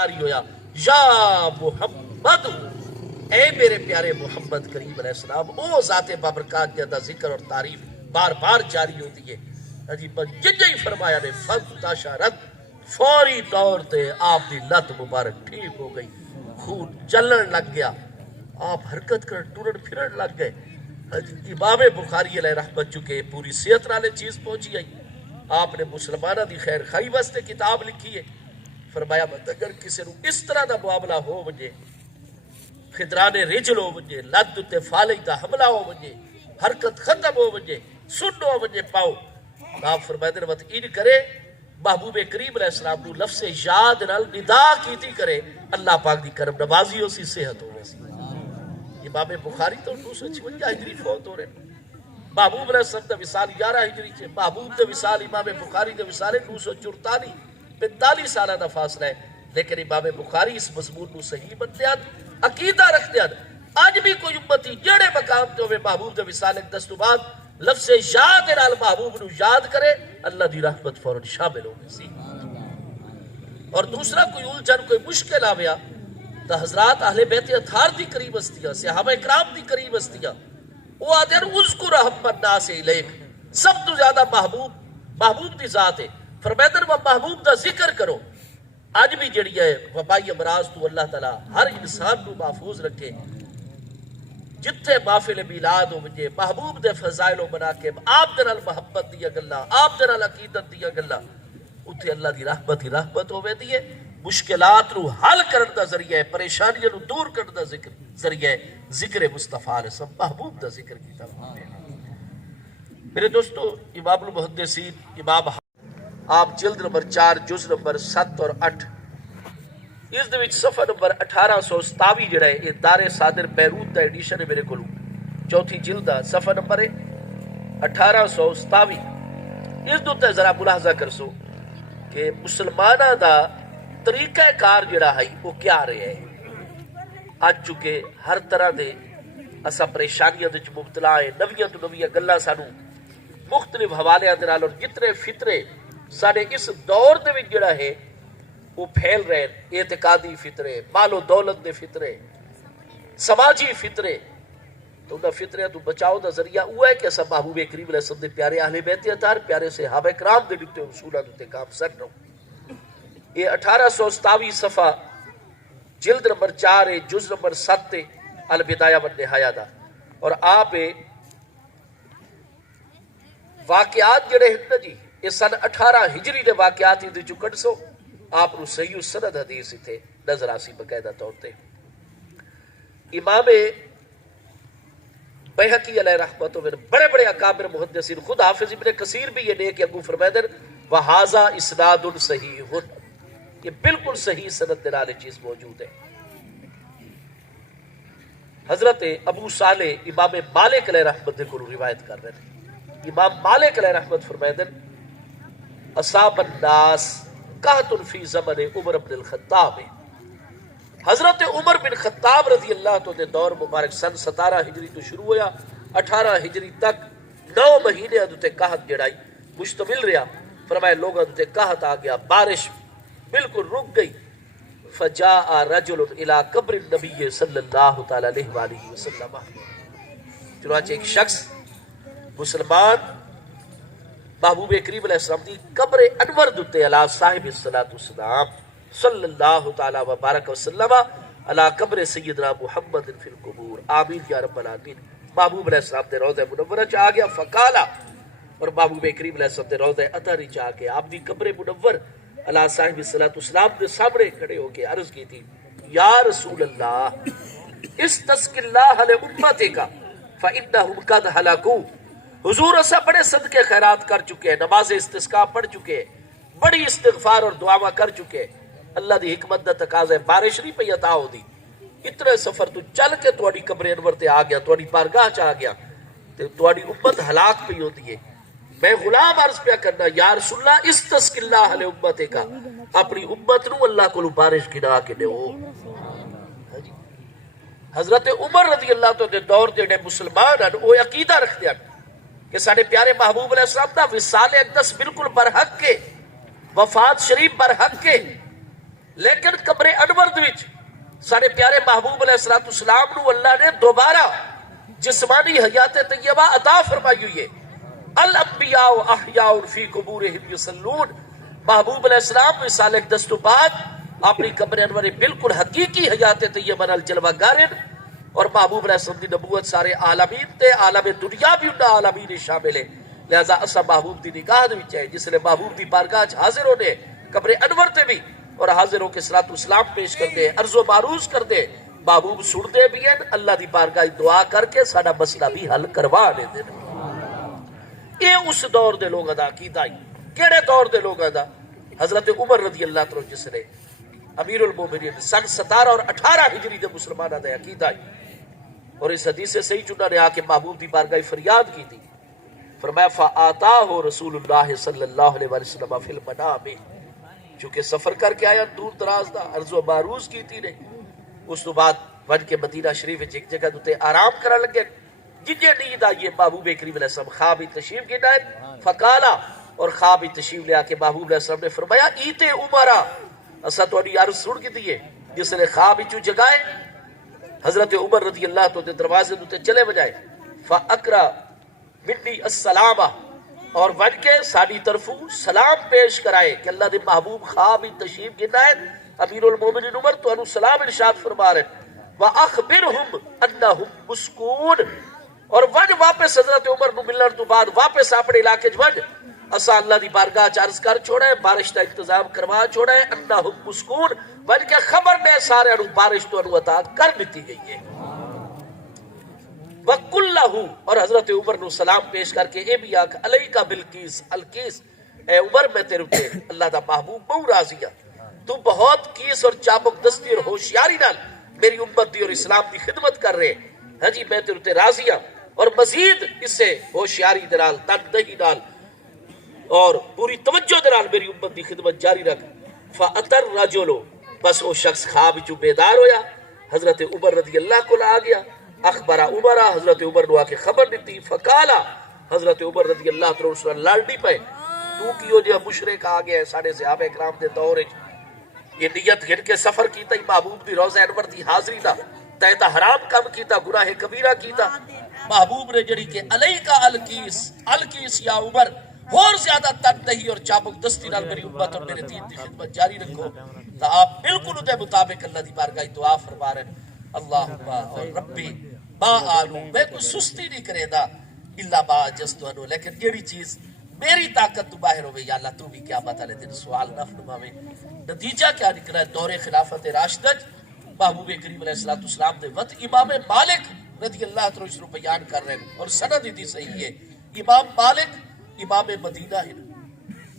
جاری ہویا یا محمد، اے میرے پیارے محمد کریم علیہ السلام، او ذات بابرکات جدا ذکر اور تعریف بار بار جاری ہوتی ہے۔ عجیب جنجا ہی فرمایا نے فانتشرت، فوری طور تے آپ دی لت مبارک ٹھیک ہو گئی، خون چلن لگ گیا، آپ حرکت کر ٹرن پھرن لگ گئے۔ امام بخاری علیہ رحمت چکے پوری صحت نالے چیز پہنچی آئی، آپ نے مسلمانہ دی خیر خائی واسطے کتاب لکھی ہے۔ فرمایا مت اگر کسی نو اس طرح دا معاملہ ہو وجے، خدران رجل ہو وجے، لد تے فالج دا حملہ ہو وجے، حرکت ختم ہو وجے، سن ہو وجے پاؤ، آپ فرمائے دن وقت ان کرے محبوب کریم علیہ السلام نو لفظ یاد نال ندا کیتی کرے، اللہ پاک دی کرم نوازی ہو سی، صحت ہو سی۔ امام بخاری تو 956 ہجری فوت ہو رہے ہیں، محبوب علیہ السلام دا وصال 11 ہجری چھے، محبوب دا وصال امام بخاری دا وصال 944 45 سالہ دا فاصلہ ہے، لیکن امام بخاری اس مضمون نو صحیح بنتے ہیں، عقیدہ رکھتے ہیں۔ آج بھی کوئی امتی جڑے مقام تے ہوئے محبوب دا وصال ایک دستو بعد لفظ یاد نال محبوب نو یاد کرے، اللہ دی رحمت فوراً شامل ہو گئی سی۔ اور دوسرا کوئی الجھن کوئی مشکل آویا تو حضرات اہل بیت اطہار دی قریب ہستیاں، صحابہ اکرام دی قریب ہستیاں، وہ آتے ہیں اذکر احب الناس الیک، سب تو زیادہ محبوب دی ذات ہے، فرمیدن وہ محبوب دا ذکر کرو۔ آج بھی جڑی ہے وبائی امراض تو اللہ تعالیٰ ہر انسان کو محفوظ رکھے، جتھے محفل میلاد ہو وجے محبوب دے فضائل و مناقب، آپ دے نال محبت دیا گلا، آپ دے نال عقیدت دیا گلا، اتھے اللہ دی رحمت ہی رحمت ہوے دی ہے۔ مشکلات نو حل کرن دا ذریعہ ہے، پریشانیاں نو دور کرن دا ذریعہ ہے ذکر مصطفیٰ علیہ السلام، محبوب دا ذکر کیتا۔ میرے دوستو، امام المحدثین امام آپ جلد نمبر 4 جز نمبر 7 اور 8 اس دے وچ صفحہ نمبر 1827 جڑا ہے، یہ دار صادر بیروت دا ایڈیشن ہے میرے کولوں، چوتھی جلد دا صفحہ نمبر ہے 1827۔ اس دو تے ذرا ملاحظہ کرسو کہ مسلمانہ دا طریقہ کار جڑا ہے وہ کیا رہے ہیں۔ آج چکے ہر طرح دے اسا پریشانیاں دے مبتلا ہے، نویاں تو نویاں گلاں سانو مختلف حوالے دے نال، اور جتنے فطرے سارے اس دور دے وچ جڑا ہے وہ پھیل رہے ہیں، اعتقادی فطرے، مال و دولت دے فطرے، سماجی فطرے، تو انہاں فطرے تو بچاؤ دا ذریعہ وہ ہے کہ اسا محبوب کریم علیہ السلام دے پیارے اہل بیت اطہار، پیارے صحابہ کرام دے دتے اصولاں تے کام سر رہو۔ یہ 1827 صفحہ جلد نمبر 4 ہے، جز نمبر 7 البدایہ والنہایہ دا، اور آپ واقعات جڑے ہیں نا جی، یہ سن 18 ہجری دے واقعات ہی دے چکن سو، آپ نو صحیح السند حدیث تھے نظر آسی بقاعدہ طور تے۔ امام بیہقی علیہ رحمت و بڑے بڑے اکابر محدثین، خود حافظ ابن کثیر بھی یہ نیک اگو فرمیدن وہذا اسناد صحیح، یہ بالکل صحیح سند دے نال چیز موجود ہے۔ حضرت ابو صالح امام مالک علیہ رحمت دے کو روایت کر رہے ہیں، امام مالک علیہ رحمت فرمیدن اصاب الناس قحط فی زمن عمر بن الخطاب، حضرت عمر بن خطاب رضی اللہ تو دے دور مبارک سن 17 ہجری تو شروع ہویا 18 ہجری تک 9 مہینے ادھتے قحط جڑائی مشتمل رہا۔ فرمائے لوگ ادھتے قحط آ گیا، بارش بالکل رک گئی۔ فجاء رجل الى قبر النبی صلی اللہ تعالی علیہ وآلہ وسلم، چنانچہ ایک شخص مسلمان محبوب کریم علیہ السلام دی قبر انور دتے علی صاحب الصلاۃ والسلام صلی اللہ تعالی وبارک وسلم علی قبر سیدنا محمد فی القبور، آمین یا رب العالمین۔ محبوب علیہ السلام دے روضہ منورہ چ آ گیا، فقالا، اور محبوب کریم علیہ السلام دے روضہ اطہر چ آ کے آپ دی قبر منور علی صاحب الصلاۃ والسلام کے سامنے کھڑے ہو کے عرض کی تھی، یا رسول اللہ استسق اللہ لامتک فانہم قد ہلکوا، حضور اسا بڑے صدقے خیرات کر چکے ہیں، نماز استسقاء پڑھ چکے ہیں، بڑی استغفار اور دعاواں کر چکے ہیں، اللہ دی حکمت دا تقاضا ہے، بارش نہیں پئی عطا ہو دی، اتنے سفر تو چل کے تواڈی قبر انور تے آ گیا، تواڈی بارگاہ چ آ گیا تے تواڈی امت ہلاک پئی ہوندی ہے، میں غلام عرض پیا کرنا یا رسول اللہ استسق اللہ لامتک، اپنی امت نو اللہ کولو بارش گرا کے دیو۔ حضرت عمر رضی اللہ تو دے دور دے مسلمان ہیں وہ عقیدہ رکھتے ہیں کہ سارے پیارے محبوب علیہ السلام دا وصال اقدس بالکل برحق کے، وفات شریف برحق کے، لیکن قبر انور وچ سارے پیارے محبوب علیہ السلام نو اللہ نے دوبارہ جسمانی حیات طیبہ عطا فرمائی ہوئی ہے. الانبیاء احیاء فی قبورہم یصلون. محبوب علیہ السلام وصال اقدس تو بعد اپنی قبر انور بالکل حقیقی حیات طیبہ نال جلوہ گارن اور محبوب علیہ السلام دی نبوت سارے عالمین تے عالم دنیا بھی انہاں عالمین شامل ہے. لہذا اسا محبوب دی نگاہ دے وچ ہے جس نے محبوب دی بارگاہ وچ حاضر ہونے قبر انور تے بھی اور حاضر ہو کے صلاۃ والسلام پیش کر دے عرض و معروض کر دے. محبوب سن دے بھی ہیں اللہ دی بارگاہ دعا کر کے ساڈا مسئلہ بھی حل کروا دے دے. یہ اس دور دے لوگ ادا کیتا ہی. کیڑے دور دے لوگ ادا؟ حضرت عمر رضی اللہ عنہ جس نے امیر المومنین سن 17 اور 18 ہجری دے مسلمانہ دا عقیدہ ہے. اور اس حدیث سے صحیح چنا نے آ کے محبوب دی بارگاہ فریاد کی تھی. فرمایا فآتاہ رسول اللہ صلی اللہ علیہ وسلم فی المنام. چونکہ سفر کر کے آیا دور دراز دا عرض و معروض کی تھی نے. اس تو بعد ون کے مدینہ شریف ایک جگہ دوتے آرام کرا لگے. جنہیں نیند آئیے محبوب کریم علیہ السلام خواب تشریف کی نائد فقالا اور خواب تشریف لے آ کے محبوب علیہ السلام نے فرمایا ایتے عمرہ اسا تو انہی عرض سن کی دیئے جس نے خواب چو جگائے. حضرت عمر رضی اللہ تو دروازے دوتے چلے بجائے فاقرا منی السلامہ اور ون کے ساڑی طرفوں سلام پیش کرائے کہ اللہ دے محبوب خواب تشریف کی نائد امیر المومنین عمر تو انہوں سلام ارشاد فرما رہے وَأَخْبِرْهُمْ أَنَّهُمْ مُسْكُونَ. اور ون واپس حضرت عمر نو ملن تو بعد واپس اپنے علاقے ون اسا اللہ دی بارگاہ چارز کر چھوڑے بارش کا انتظام کروا چھوڑے انہم مسکون ون کے خبر نے سارے انہوں بارش تو انہوں عطا کر دیتی گئی ہے. وَقُلَّهُ اور حضرت عمر نو سلام پیش کر کے اے بھی آکھ علیکہ بالکیس الکیس. اے عمر میں تیرے پہ اللہ دا محبوب بہو راضیہ تو بہت کیس اور چابک دستی اور ہوشیاری نال میری امت دی اور اسلام دی خدمت کر رہے. ہاں جی میں تیرے راضیہ اور مزید اس سے ہوشیاری دلال تندہی نال اور پوری توجہ دلال میری امت دی خدمت جاری رکھ. فَأَتَرْ رَجُلُ بس وہ شخص خواب جو بیدار ہویا حضرت عمر رضی اللہ کو آ گیا. اخبرہ عمرہ حضرت عمر نے آ کے خبر دیتی. فقالا حضرت عمر رضی اللہ عنہ رسول اللہ لڑ نہیں پائے تو کیوں جو مشرک آ گیا ہے ساڑھے صحابہ اکرام دے دور یہ نیت گھن کے سفر کیتا ہی محبوب دی روزہ انور دی حاضری دا تیتا حرام کم کیتا گناہ کبیرہ کیتا. محبوب نے جڑی کہ علیکہ الکیس یا عمر اور زیادہ تندہی اور چابک دستی نال میری امت اور میرے دین دی خدمت جاری رکھو. تو آپ بالکل ادھے مطابق اللہ دی بارگاہ دعا فرما رہے اللہم اور ربی ما آلو میں کوئی سستی نہیں کرے دا اللہ با جستو انو لیکن جیڑی چیز میری طاقت تو باہر ہوئے یا اللہ تو بھی کیا بتا لے دن سوال نہ فرماوے. نتیجہ کیا نکلا ہے دور خلافت راشدج محبوب کریم علیہ السلام دے وقت امام مالک رضی اللہ عنہ بیان کر رہے ہیں اور سند ہی صحیح ہے. امام مالک امام مدینہ ہے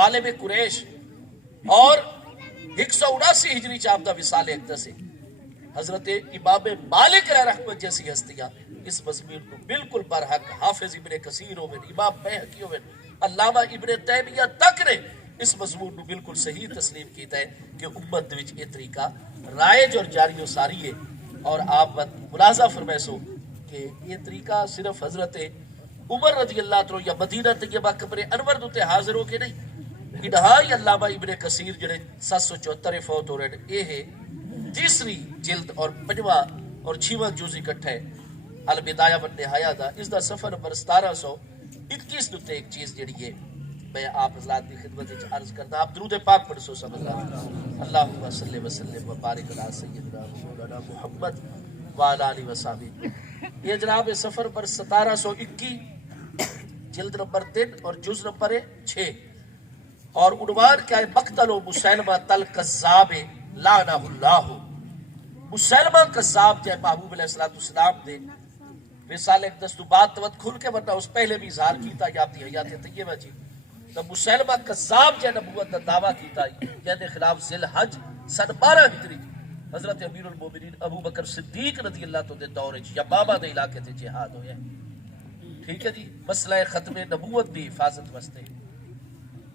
عالم قریش اور 179 ہجری چاپ دا وصال اقدس ہے. حضرت امام مالک علیہ رحمت جیسی ہستیاں اس مضمون کو بالکل برحق حافظ ابن کثیر ہوئے امام بیہقی ہوئے علامہ ابن تیمیہ تک نے اس مضمون کو بالکل صحیح تسلیم کیتا ہے کہ امت وچ یہ طریقہ رائج اور جاری و ساری ہے. اور آپ ملاحظہ فرمائے سو کہ یہ طریقہ صرف حضرت عمر رضی اللہ عنہ یا مدینہ طیبہ قبر انور دوتے حاضر ہو کے نہیں انہائی علامہ ابن کثیر جڑے 774 فوت ہو رہے ہیں. یہ ہے تیسری جلد اور 5واں اور 6واں جز اکٹھا ہے البدایہ والنہایہ دا. اس دا صفحہ نمبر 1721 دوتے ایک چیز جڑی ہے میں آپ حضرات کی خدمت عرض کرتا. آپ درود پاک پڑھ سو سب اللہم صلی وسلم وبارک علی سیدنا مولانا محمد وعلی آلہ وصحبہ. یہ جناب سفر پر 1721 جلد نمبر 3 اور جز نمبر 6 اور عنوان کیا ہے مقتل و مسلمہ تل کذاب لعنہ اللہ. مسلمہ کذاب جائے محبوب علیہ السلام دے وصال اقدس تو بات توت کھل کے ورنہ اس پہلے بھی اظہار کیتا یا اپنی حیات طیبہ جی تو مسلمہ کذاب جائے نبوت دا دعویٰ کیتا جہدے خلاف ذی الحج سن 12 ہجری حضرت امیر المومنین ابو بکر صدیق رضی اللہ تو دے دور یمامہ دے علاقے تے جہاد ہویا. ٹھیک ہے جی مسئلہ ختم نبوت بھی حفاظت واسطے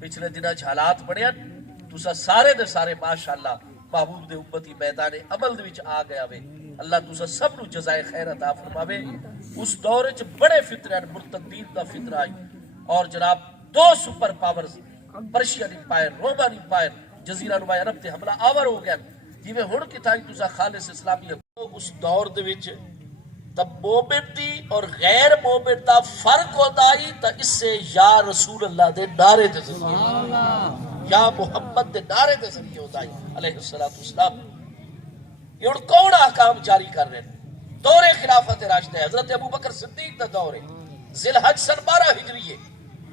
پچھلے دنوں حالات بڑے تسا سارے دے سارے ماشاءاللہ محبوب دے امتی میدان عمل دے وچ آ گیا وے. اللہ تسا سب نو جزائے خیر عطا فرماوے. اس دور وچ بڑے فتنے مرتدین دا فتنہ آئی اور جناب 2 super powers Persian empire Roman empire جزیرہ نما عرب تے حملہ آور ہو گیا جویں ہن کتھائی تساں خالص اسلامی اس دور دے وچ تب مومن دی اور غیر مومن دا فرق ہوتا ہی تا اس سے یا رسول اللہ دے نعرے دے ذریعے یا محمد دے نعرے دے ذریعے ہوتا ہی علیہ السلام. یہ ہن کون احکام جاری کر رہے ہیں؟ دور خلافت راشدہ ہے، حضرت ابوبکر صدیق دا دور ہے، ذی الحج سن 12 ہجری ہے،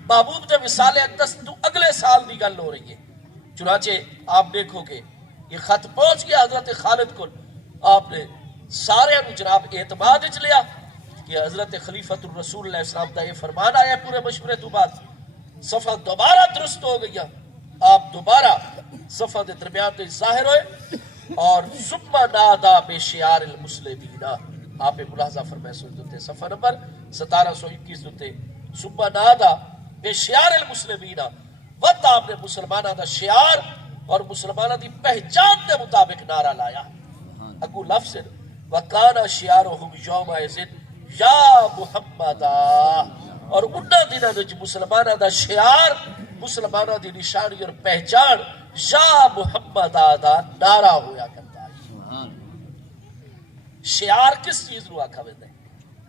محبوب دے وصال اقدس تو اگلے سال دی گل ہو رہی ہے. چنانچہ آپ دیکھو کہ یہ خط پہنچ گیا حضرت خالد کو، آپ نے سارے جناب اعتماد وچ لیا کہ حضرت خلیفۃ الرسول علیہ السلام دا یہ فرمان آیا پورے مشورے تو بعد. صفحہ دوبارہ درست ہو گیا، آپ دوبارہ صفحہ دے درمیان تو ظاہر ہوئے اور ثم نادا بشعار المسلمین. آپ ملاحظہ فرمائے سنتے صفحہ نمبر 1721 دوتے ثم نادا بشعار المسلمین، وقت آپ نے مسلمانہ دا شعار اور مسلمانہ دی پہچان دے مطابق نعرہ لایا. اگو لفظ وَقَانَ شِعَارُهُمْ يَوْمَئِذٍ یا محمد، اور انہاں دنوں وچ مسلماناں دا شعار، مسلماناں دی نشانی اور پہچان یا محمد دا نعرہ ہویا کرتا ہے. شعار کس چیز نو آکھا ویندا ہے؟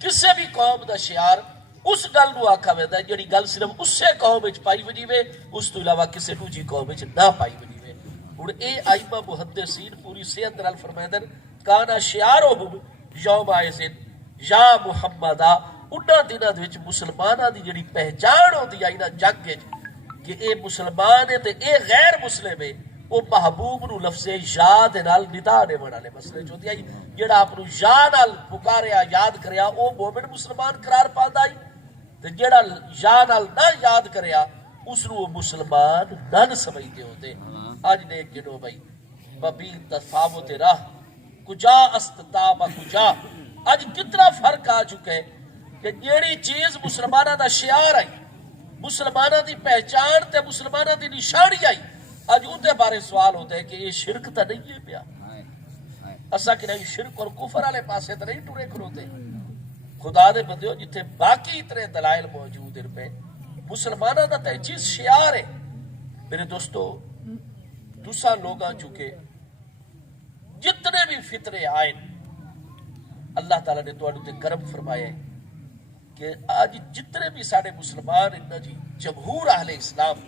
کسے بھی قوم دا شعار اس گل نو آکھا ویندا ہے جڑی گل صرف اسے قوم وچ پائی ونی وے، اس تو علاوہ کسے دوجی قوم وچ نہ پائی ونی وے. ہن اے ائمہ محدثین پوری صحت نال فرمائندے کانا شعارہم یومئذ یا محمد، انہاں دناں وچ مسلماناں دی جڑی پہچان ہوندی آئی نا جگ وچ کہ اے مسلمان ہے تے اے غیر مسلم ہے، او محبوب نو لفظ یا دے نال ندا دیون والے مسئلے چ ہوندی آئی. جڑا اپ نو یا نال پکاریا یاد کریا او مومن مسلمان قرار پاندا ہے، تے جڑا یا نال نہ یاد کریا اس نو مسلمان نہ سمجھدے ہوندے. اج دیکھ جنو بھائی ببی تفاوت راہ کجا استتاب کجا، اج کتنا فرق آ چکا ہے کہ جیڑی چیز مسلمانہ دا شعار آئی، مسلمانہ دی پہچان تے مسلمانہ دی نشانی آئی، اج اندے بارے سوال ہوتا ہے کہ یہ شرک تا نہیں ہے پیا. اسا کہ نہیں شرک اور کفر والے پاسے تا نہیں ٹورے کھلوتے. خدا دے بندیو جتھے باقی اتنے دلائل موجود ہیں پہ مسلمانہ دا تے چیز شعار ہے. میرے دوستو دوسرا لوگاں چکے جتنے بھی فطرے آئے اللہ تعالیٰ نے تو کرم فرمایا ہے کہ آج جتنے بھی سارے مسلمان انہاں جی جمہور اہل اسلام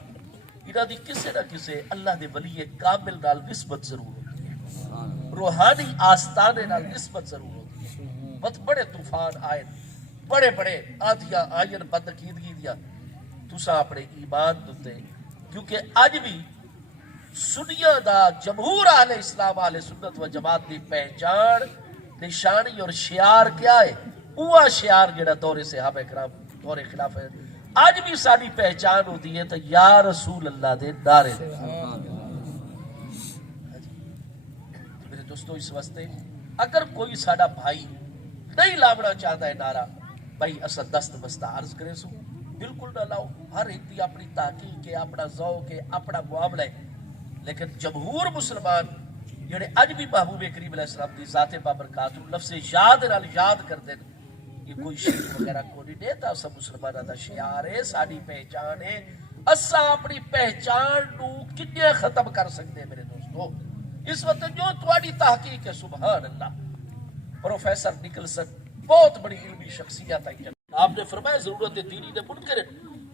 انہاں دی کسے نہ کسے اللہ دے ولی کامل نال نسبت ضرور ہوتی ہے، روحانی آستانے نال نسبت ضرور ہوتی ہے. بہت بڑے طوفان آئے، بڑے بڑے آدھیاں آئین بدعقیدگی دیا، تساں اپنے ایمان دتے کیونکہ اج بھی سنیاں دا جمہور اہل اسلام اہل سنت و جماعت دی پہچان نشانی اور شعار کیا ہے؟ وہ شعار جڑا دور صحابہ کرام دور خلافت اج بھی ساری پہچان ہوتی ہے تو یا رسول اللہ دے نعرے دے. میرے دوستو اس واسطے اگر کوئی ساڈا بھائی نہیں لاونا چاہتا ہے نعرہ، بھائی اسا دست بستہ عرض کرے سو بالکل نہ لاؤ. ہر ایک دی اپنی تحقیق ہے، اپنا ذوق ہے، اپنا معاملہ ہے، لیکن جمہور مسلمان جڑے اج بھی محبوب کریم علیہ السلام دی ذات بابرکات لفظ یاد نال یاد کرتے ہیں، یہ کوئی شرک وغیرہ کو نہیں دیتا. سب مسلمانوں دا شعار ہے، ساری پہچان ہے. اسا اپنی پہچان نو کنے ختم کر سکتے ہیں میرے دوستو؟ اس وقت جو تواڈی تحقیق ہے سبحان اللہ. پروفیسر نکلسن بہت بڑی علمی شخصیت ہے، آپ نے فرمایا ضرورت دینی نے منکر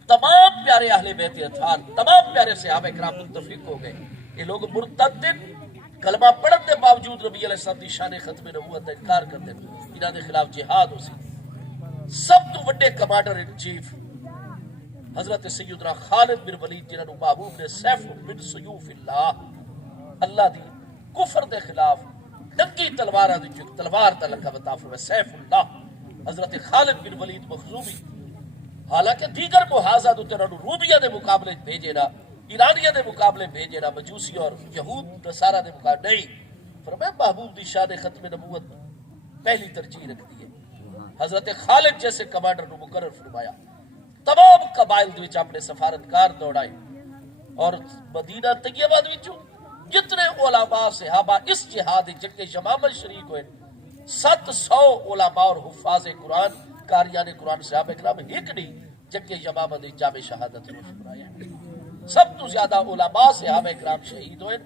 تمام پیارے اہل بیت اطہار، تمام پیارے صحابہ کرام متفق ہو گئے. یہ لوگ مرتد کلمہ پڑھن دے باوجود نبی علیہ السلام دی شان ختم نبوت کا انکار کرتے ہیں، انہاں دے خلاف جہاد ہو سی. سب تو بڑے کمانڈر ان چیف حضرت سیدنا خالد بن ولید جنہاں نو محبوب نے سیف من سیوف اللہ، اللہ دی کفر دے خلاف ننگی تلوار دی تلوار دا لقب عطا فرمایا سیف اللہ حضرت خالد بن ولید مخزومی. حالانکہ دیگر محاذہ تو تیرا رومیہ دے مقابلے بھیجے نا، ایرانیہ دے مقابلے بھیجے نا، مجوسی اور یہود نصارہ دے مقابلے نہیں. فرمایا محبوب دی شان ختم نبوت پہلی ترجیح رکھ دی ہے. حضرت خالد جیسے کمانڈر نو مقرر فرمایا، تمام قبائل دے وچ اپنے سفارتکار دوڑائے اور مدینہ طیبہ دے وچوں جتنے علماء صحابہ اس جہاد جنگ یمامہ شریک ہوئے 700 علماء اور حفاظ قرآن قاریان قرآن صحابہ کرام ایک نہیں جنگ یمامہ دے جام شہادت نوش کرایا. سب تو زیادہ علماء صحابہ کرام شہید ہوئے،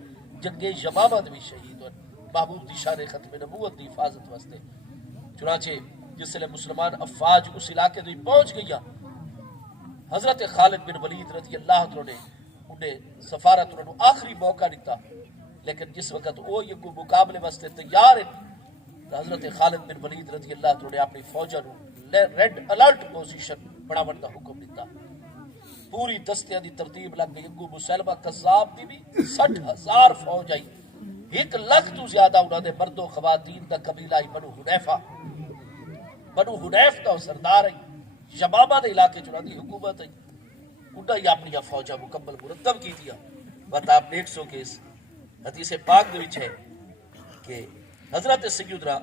جنگ یمامہ بھی شہید ہوئے محبوب دی شان ختم نبوت دی حفاظت واسطے۔ چنانچہ جس لئے مسلمان افواج اس علاقے دی پہنچ گیا، حضرت خالد بن ولید رضی اللہ عنہ نے انہیں سفارت انہوں نے آخری موقع دیتا، لیکن جس وقت وہ یہ مقابلے واسطے تیار ہیں تو حضرت خالد بن ولید رضی اللہ عنہ نے اپنی فوجوں ریڈ الرٹ پوزیشن بناون دا حکم دیتا۔ پوری دستیاں دی ترتیب لگ گئی، ابو مسلمہ قذاب دی بھی 60,000 فوج آئی، 1 لاکھ تو زیادہ انہوں نے مرد و خواتین دا قبیلہ ہی بنو حنیفہ، بنو حنیف دا سردار ہے، یمامہ دے علاقے چنہ دی حکومت ہے، انہوں نے اپنی فوجہ مکمل مرتب کی دیا۔ بات آپ دیکھ سو کہ اس حدیث پاک دے وچ ہے کہ حضرت سیدنا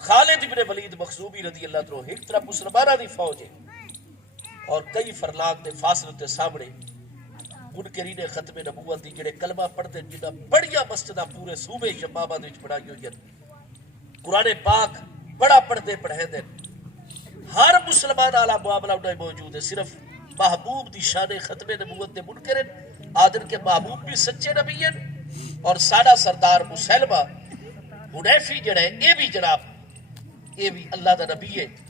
خالد بن ولید مخزومی رضی اللہ عنہ ایک طرف مسلمانہ دی فوج ہے اور کئی فرلاق دے فاصلے تے سامنے منکرین ختم نبوت دی جڑے کلمہ پڑھتے جنہاں بڑیا مسجدہ پورے صوبے یمامہ دے وچ بنائی ہوئی ہیں، قرآن پاک بڑا پڑھتے پڑھے دیں، ہر مسلمان آلہ معاملہ انہیں موجود ہے، صرف محبوب دی شان ختم نبوت دے منکر ہیں، آدھر کے محبوب بھی سچے نبی ہیں، اور سادہ سردار مسلمہ حنیفی جڑے یہ بھی جناب یہ بھی اللہ دا نبی ہے۔